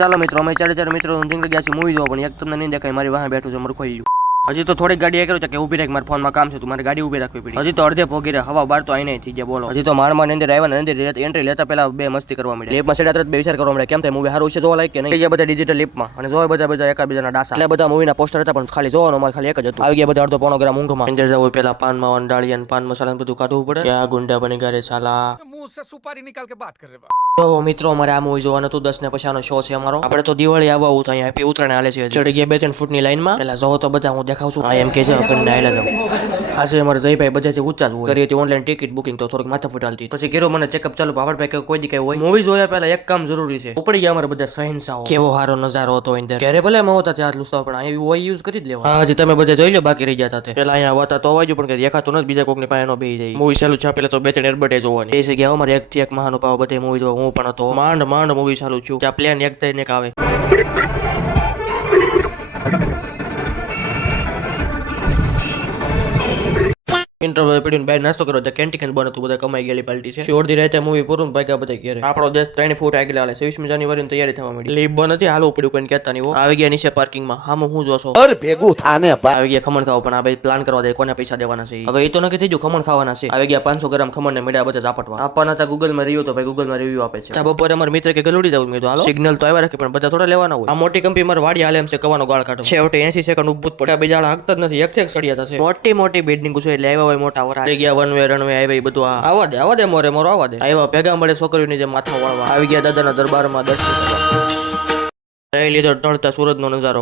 ચાલો મિત્રો અમે ચારે મિત્રો નીકળી ગયા છીએ મૂવી જોવા, પણ એક તમને નહીં દેખાય મારી વાહે બેઠું છે મરખોઈ. હજી તો થોડીક ગાડી કર્યું છે કે ઉભી રાખી, મારા ફોનમાં કામ છે, તું મારી ગાડી ઉભી રાખવી પડી. હજી તો અડધે પોગી રહે, હવા બાર તો અહીં નહીં થઈ ગયા. બોલો હજી તો મારમાં અંદર આવ્યા ને, અંદર એન્ટ્રી લેતા પહેલા બે મસ્તી કરવા મળે. લેપમાં સેડા તરત બે વિચાર કરવા મળે કેમ થાય મૂવી સારું છે, જોવા લાયક કે નહીં. બધા ડિજિટલ લેપમાં અને જોવા બધા એકાબીજાના ડાસા. એટલે બધા મૂવીના પોસ્ટર હતા, પણ ખાલી જોવાનો અમારે ખાલી એક જ હતું. આવી ગયા બધા અડધો પોણો ગ્રામ ઊંઘમાં. અંદર જવું પેલા પાનમાં વંડાળીયા પાન મસાલા બધું કાઢવું પડે. ક્યાં ગુંડા બની ગયા સાલા, મુંહ સે સુપારી નિકાલ કે બાત કરે. તો મિત્રો અમારે આ મૂવી જોવાનું હતું 10 ને પછીનો શો છે અમારો. આપણે તો દિવાળી આવવા તો અહીંયા હેપી ઉત્તરાયણ હાલે છે. ચડી ગયા 2-3 ફૂટની લાઈનમાં. એટલે જો તો બધા હું દેખાવ છું એમ કે છે કરીને આયલા જાવ. હા છે અમારે જયભાઈ બધાથી ઊંચા જ હોય. કરી હતી ઓનલાઈન ટિકિટ બુકિંગ તો થોડીક માથા ફૂટાલતી. પછી કીરો મને ચેકઅપ ચાલુ પાવડ ભાઈ કોઈ દી કઈ હોય. મૂવી જોયા પહેલા એક કામ જરૂરી છે, ઉપડી ગયા અમારે બધા સહેનશાહો. કેવો સારો નજારો હતો અંદર. ઘરે ભલે માં હોતા ત્યાં લુસતા પણ અહીંયા હોય યુઝ કરી જ લેવા. હા હજી તમે બધા જોઈ લો, બાકી રહી જતા હતા. પેલા અહીંયા હોતા તો અવાજ પણ કે દેખાતો નથી, બીજા કોકની પાસે નો બેહી જાય. મૂવી ચાલુ છે પેલા તો 2-3 એડવર્ટાઈઝ જોવાની. એ જગ્યા અમારે એક થી એક મહાનુભાવ બધે મૂવી જોવા હું પણ હતો. માંડ મૂવી ચાલુ છું ત્યાં પ્લેન એક થઈને એક આવે. ઇન્ટરવલ પીડીને બહાર નાસ્તો કરો તો કેન્ટીન બંધ હતું, બધા કમાઈ ગયેલી પાર્ટી છે. અડધી રાતે મૂવી પૂરું ભાગ્યા બધા ઘેરે. આપણો દેશ 3 ફૂટ આગળ હાલે. 26મી જાન્યુઆરીની તૈયારી થવા મળી. લીપ બંધ હતી, હાલવું પડ્યું કોઈ કહેતા નહીં. આવી ગયા નીચે પાર્કિંગમાં. હામ હું જોશો ભેગું થાને આવી ગયા ખમણ ખાવા, પણ આ ભાઈ પ્લાન કરવા દે કોને પૈસા દેવાના છે. હવે એ તો નક્કી થઈ ગયું ખમણ ખાવાના છે. આવી ગયા 500 ગ્રામ ખમણ ને મેળા બધા ઝાપટવા આપવાના હતા. ગૂગલમાં રિવ્યુ તો ભાઈ ગૂગલમાં રિવ્યુ આપે છે. બપોરે અમારા મિત્ર કે ગલુડી જવું, મેં તો હાલો સિગ્નલ તો આવ્યા રાખે પણ બધા થોડા લેવાના હોય. આ મોટી કંપની મારે વાડી હાલે એમ છે, કવાનો ગાળ કાઢો છેવટે 80 સેકન્ડ ઉભું પડે. બીજા હાકતા જ નથી, એક સળિયા થશે. મોટી બિલ્ડિંગ છે એટલે આવ્યા હોય મોટા વરા વન વે રનવે આવી બધું. આવા દે મોરે મોરો આવા દે. આવ્યા ભેગા મળે છોકરીઓની જે માથા વાળવા. આવી ગયા દાદાના દરબારમાં દર્શન કરવા. લઈ લીધો ટળતા સુરતનો નજારો.